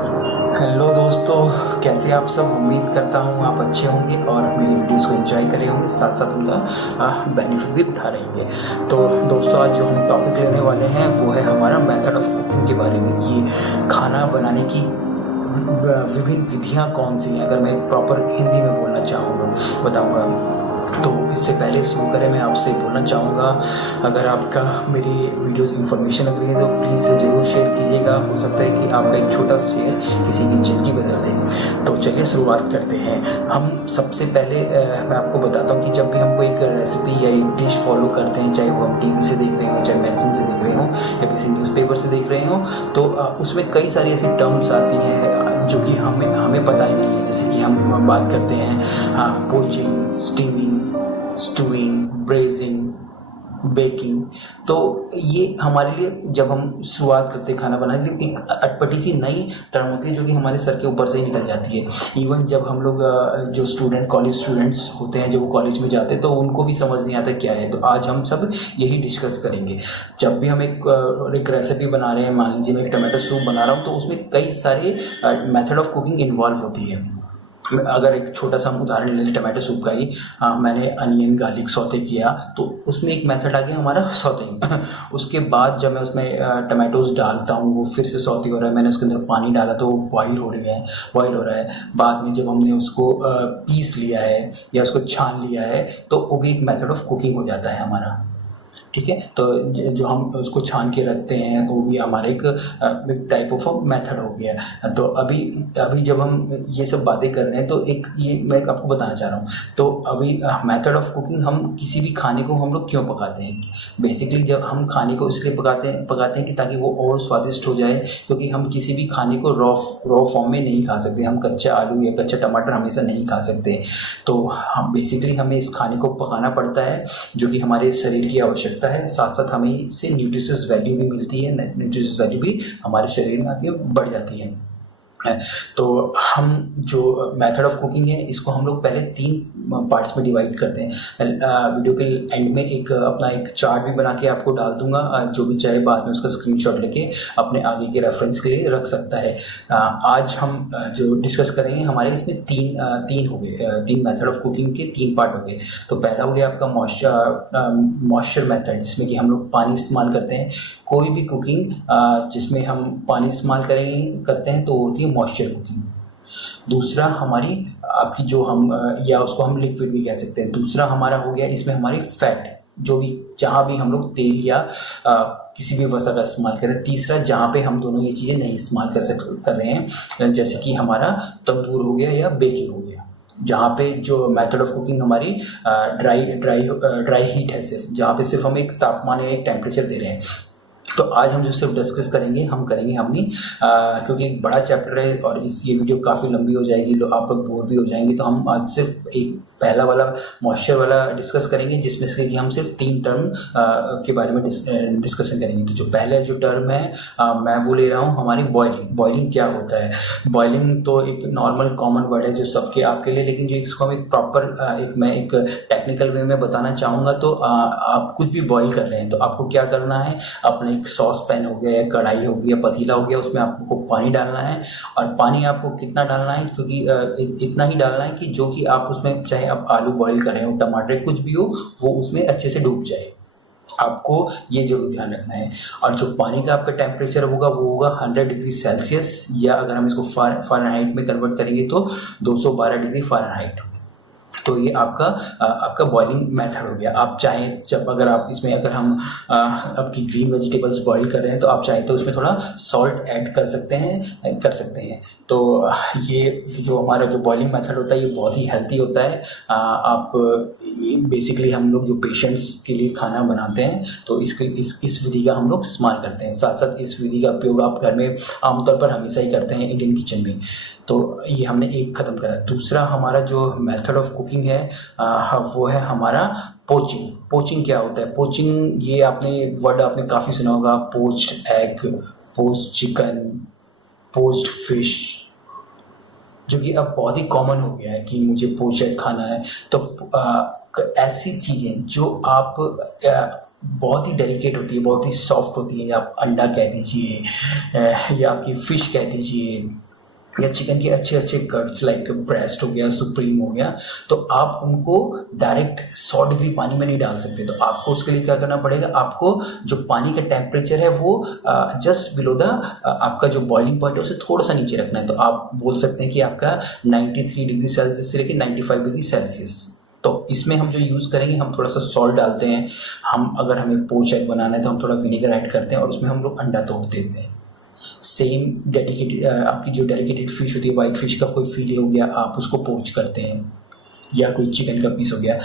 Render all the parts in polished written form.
Hello दोस्तों, कैसे आप सब। उम्मीद करता हूँ आप अच्छे होंगे और मेरी वीडियोस को एंजॉय कर रहे होंगे, साथ साथ उनका बेनिफिट भी उठा रहे होंगे। तो दोस्तों, आज जो हम टॉपिक लेने वाले हैं वो है हमारा मेथड ऑफ कुकिंग के बारे में कि खाना बनाने की विभिन्न विधियाँ कौन सी हैं। अगर मैं प्रॉपर हिंदी में बोलना चाहूँगा बताऊँगा। तो इससे पहले शुरू करें, मैं आपसे बोलना चाहूँगा, अगर आपका मेरी वीडियोस इन्फॉर्मेशन लग रही है तो प्लीज़ ज़रूर शेयर कीजिएगा। हो सकता है कि आपका एक छोटा शेयर किसी की ज़िंदगी बदल दे। तो चलिए शुरुआत करते हैं। हम सबसे पहले मैं आपको बताता हूँ कि जब भी हमको एक रेसिपी या एक डिश फॉलो करते हैं, चाहे वो हम टीवी से देख रहे हों, चाहे मैगजीन से देख रहे हों या किसी न्यूज़पेपर से देख रहे हों, तो उसमें कई सारी ऐसी टर्म्स आती हैं जो कि हमें पता ही नहीं है। जैसे कि हम बात करते हैं poaching, steaming, stewing, brazing, baking. तो ये हमारे लिए, जब हम शुरुआत करते हैं खाना बनाने के लिए, एक अटपटी सी नई टर्म होती है जो कि हमारे सर के ऊपर से ही निकल जाती है। इवन जब हम लोग जो कॉलेज स्टूडेंट्स होते हैं, जब वो कॉलेज में जाते हैं तो उनको भी समझ नहीं आता क्या है। तो आज हम सब यही डिस्कस करेंगे। जब भी हम एक रेसिपी बना रहे हैं, मान लीजिए मैं एक टमाटो सूप बना रहा हूँ, तो उसमें कई सारे मेथड ऑफ कुकिंग इन्वॉल्व होती है। अगर एक छोटा सा हम उदाहरण ले लें टमाटो सूप का ही, मैंने अनियन गार्लिक सौते किया, तो उसमें एक मेथड आ गया हमारा सौतेइंग। उसके बाद जब मैं उसमें टमाटोज डालता हूँ, वो फिर से सौते हो रहा है, मैंने उसके अंदर पानी डाला तो वो बॉईल हो रहा है। बाद में जब हमने उसको पीस लिया है या उसको छान लिया है, तो वो भी एक मेथड ऑफ कुकिंग हो जाता है हमारा। ठीक है, तो जो हम उसको छान के रखते हैं वो भी हमारा एक टाइप ऑफ मेथड हो गया। तो अभी अभी जब हम ये सब बातें कर रहे हैं, तो एक ये मैं आपको बताना चाह रहा हूँ। तो अभी मेथड ऑफ कुकिंग, हम किसी भी खाने को हम लोग क्यों पकाते हैं। बेसिकली जब हम खाने को इसलिए पकाते हैं कि ताकि वो और स्वादिष्ट हो जाए, क्योंकि हम किसी भी खाने को रॉ फॉर्म में नहीं खा सकते। हम कच्चा आलू या कच्चा टमाटर हमेशा नहीं खा सकते। तो हम बेसिकली हमें इस खाने को पकाना पड़ता है, जो कि हमारे शरीर की आवश्यकता है। साथ साथ हमें इससे न्यूट्रिशियस वैल्यू भी मिलती है, न्यूट्रिशियस वैल्यू भी हमारे शरीर में आगे बढ़ जाती है। तो हम जो मेथड ऑफ कुकिंग है, इसको हम लोग पहले 3 पार्ट्स में डिवाइड करते हैं। वीडियो के एंड में अपना एक चार्ट भी बना के आपको डाल दूंगा, जो भी चाहे बाद में उसका स्क्रीनशॉट लेके अपने आगे के रेफरेंस के लिए रख सकता है। आज हम जो डिस्कस करेंगे, हमारे इसमें तीन हो गए, 3 मेथड ऑफ कुकिंग के 3 पार्ट हो गए। तो पहला हो गया आपका मॉइस्चर मेथड, जिसमें कि हम लोग पानी इस्तेमाल करते हैं। कोई भी कुकिंग जिसमें हम पानी इस्तेमाल करते हैं तो होती है मॉइस्चर कुकिंग। दूसरा हमारी आपकी जो हम या उसको हम लिक्विड भी कह सकते हैं। दूसरा हमारा हो गया, इसमें हमारी फैट, जो भी जहाँ भी हम लोग तेल या किसी भी वसा का इस्तेमाल करें। तीसरा, जहाँ पे हम दोनों ये चीज़ें नहीं इस्तेमाल कर रहे हैं, जैसे कि हमारा तंदूर हो गया या बेकिंग हो गया, जहाँ पे जो मेथड ऑफ कुकिंग हमारी ड्राई हीट है, सिर्फ जहाँ पे सिर्फ हम एक तापमान या एक टेम्परेचर दे रहे हैं। तो आज हम जो सिर्फ डिस्कस करेंगे, क्योंकि एक बड़ा चैप्टर है और ये वीडियो काफ़ी लंबी हो जाएगी, आप लोग बोर भी हो जाएंगे। तो हम आज सिर्फ एक पहला वाला मॉइस्चर वाला डिस्कस करेंगे, जिसमें से कि हम सिर्फ 3 टर्म के बारे में डिस्कशन करेंगे। तो जो पहला जो टर्म है, मैं वो ले रहा हूँ हमारी बॉइलिंग क्या होता है। बॉइलिंग तो एक नॉर्मल कॉमन वर्ड है जो सबके आपके लिए, लेकिन जो इसको हम एक प्रॉपर मैं एक टेक्निकल वे में बताना चाहूँगा। तो आप कुछ भी बॉईल कर रहे हैं तो आपको क्या करना है, अपने एक सॉस पैन हो गया या कढ़ाई हो गया, पतीला हो गया, उसमें आपको पानी डालना है। और पानी आपको कितना डालना है, क्योंकि इतना ही डालना है कि जो कि आप उसमें, चाहे आप आलू बॉईल करें हो, टमाटर कुछ भी हो, वो उसमें अच्छे से डूब जाए। आपको ये जरूर ध्यान रखना है। और जो पानी का आपका टेम्परेचर होगा वो होगा 100 डिग्री सेल्सियस, या अगर हम इसको फ़ारेनहाइट में कन्वर्ट करेंगे तो 212 डिग्री फ़ारेनहाइट। तो ये आपका बॉइलिंग मेथड हो गया। आप चाहें, अगर आप इसमें अगर हम आपकी ग्रीन वेजिटेबल्स बॉईल कर रहे हैं तो आप चाहें तो उसमें थोड़ा सॉल्ट ऐड कर सकते हैं। तो ये जो हमारा जो बॉइलिंग मेथड होता है, ये बहुत ही हेल्थी होता है। आप बेसिकली हम लोग जो पेशेंट्स के लिए खाना बनाते हैं, तो इस विधि का हम लोग इस्तेमाल करते हैं। साथ साथ इस विधि का उपयोग आप घर में आमतौर पर हमेशा ही करते हैं इंडियन किचन में। तो ये हमने एक ख़त्म करा। दूसरा हमारा जो मेथड ऑफ कुकिंग है, वो है हमारा पोचिंग क्या होता है। पोचिंग, ये वर्ड आपने काफ़ी सुना होगा। Poached egg, poached chicken, poached fish, जो कि अब बहुत ही कॉमन हो गया है कि मुझे पोच एग खाना है। तो ऐसी चीज़ें जो आप बहुत ही डेलिकेट होती है, बहुत ही सॉफ्ट होती है, या आप अंडा कह दीजिए या आपकी फ़िश कह दीजिए, या चिकन के अच्छे अच्छे कट्स लाइक ब्रेस्ट हो गया, सुप्रीम हो गया, तो आप उनको डायरेक्ट 100 डिग्री पानी में नहीं डाल सकते। तो आपको उसके लिए क्या करना पड़ेगा, आपको जो पानी का टेम्परेचर है वो जस्ट बिलो द आपका जो बॉइलिंग पॉइंट है उसे थोड़ा सा नीचे रखना है। तो आप बोल सकते हैं कि आपका 93 डिग्री सेल्सियस से लेकर 95 डिग्री सेल्सियस। तो इसमें हम जो यूज़ करेंगे, हम थोड़ा सा सॉल्ट डालते हैं। हम अगर हमें पोच एग बनाना है तो हम थोड़ा विनेगर ऐड करते हैं और उसमें हम लोग अंडा तोड़ देते हैं। सेम डेडिकेटेड आपकी जो डेलिकेटेड फिश होती है, वाइट फिश का कोई फिले हो गया, आप उसको पोच करते हैं, या कोई चिकन का पीस हो गया।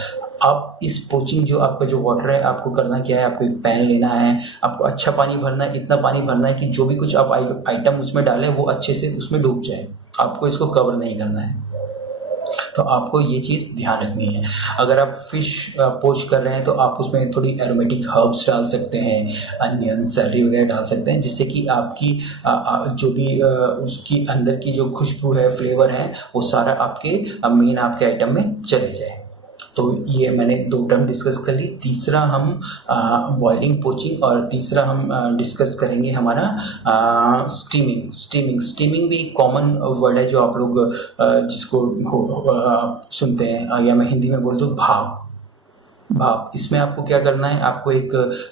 आप इस पोचिंग जो आपका जो वाटर है, आपको करना क्या है, आपको एक पैन लेना है, आपको अच्छा पानी भरना है, इतना पानी भरना है कि जो भी कुछ आप आइटम उसमें डालें वो अच्छे से उसमें डूब जाए। आपको इसको कवर नहीं करना है। तो आपको ये चीज़ ध्यान रखनी है। अगर आप फिश पोच कर रहे हैं तो आप उसमें थोड़ी एरोमेटिक हर्ब्स डाल सकते हैं, अनियन, सेलरी वगैरह डाल सकते हैं, जिससे कि आपकी जो भी उसकी अंदर की जो खुशबू है, फ्लेवर है, वो सारा आपके मेन आपके आइटम में चले जाए। तो ये मैंने 2 टर्म डिस्कस कर ली। तीसरा हम बॉइलिंग, पोचिंग, और तीसरा हम डिस्कस करेंगे हमारा स्टीमिंग भी कॉमन वर्ड है जो आप लोग जिसको सुनते हैं, या मैं हिंदी में बोल दूँ भाप। इसमें आपको क्या करना है, आपको एक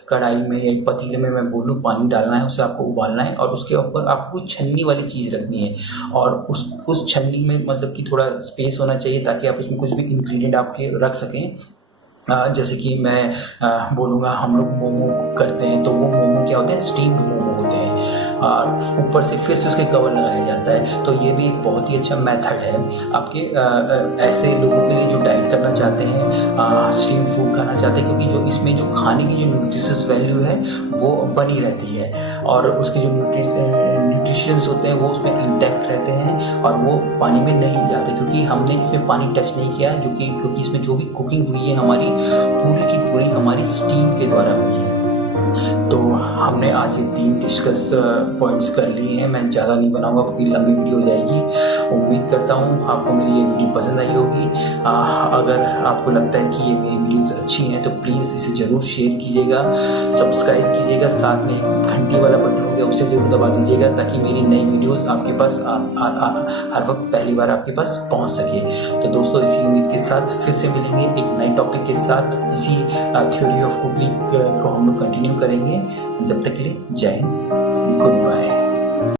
कढ़ाई में या एक पतीले में मैं बोलूँ पानी डालना है, उसे आपको उबालना है, और उसके ऊपर आपको छन्नी वाली चीज़ रखनी है। और उस छन्नी में मतलब कि थोड़ा स्पेस होना चाहिए ताकि आप उसमें कुछ भी इंग्रेडिएंट आपके रख सकें। जैसे कि मैं बोलूँगा, हम लोग मोमो करते हैं, तो वो मोमो क्या होते हैं, स्टीम्ड मोमो होते हैं, और ऊपर से फिर से उसके कवर लगाया जाता है। तो ये भी एक बहुत ही अच्छा मेथड है आपके ऐसे लोगों के लिए जो डाइट करना चाहते हैं, स्टीम फूड खाना चाहते हैं, क्योंकि जो इसमें जो खाने की जो न्यूट्रिशियस वैल्यू है वो बनी रहती है, और उसके जो न्यूट्रिशंस होते हैं वो उसमें इंटैक्ट रहते हैं, और वो पानी में नहीं जाते, क्योंकि हमने इसमें पानी टच नहीं किया, क्योंकि इसमें जो भी कुकिंग हुई है हमारी पूरी की पूरी हमारी स्टीम के द्वारा हुई है। तो हमने आज ये 3 डिस्कस पॉइंट्स कर लिए हैं। मैं ज़्यादा नहीं बनाऊंगा क्योंकि लंबी वीडियो हो जाएगी। उम्मीद करता हूँ आपको मेरी ये वीडियो पसंद आई होगी। अगर आपको लगता है कि ये मेरी वीडियोज़ अच्छी हैं तो प्लीज़ इसे ज़रूर शेयर कीजिएगा, सब्सक्राइब कीजिएगा, साथ में घंटी वाला बटन हो गया उसे ज़रूर दबा दीजिएगा, ताकि मेरी नई वीडियोज़ आपके पास हर वक्त पहली बार आपके पास पहुँच सके। तो दोस्तों, इसी उम्मीद के साथ फिर से मिलेंगे एक नए टॉपिक के साथ। इसी थ्योरी ऑफ कुकिंग को हम लोग कंटिन्यू करेंगे। जब तक के लिए जय हिंद, गुड बाय।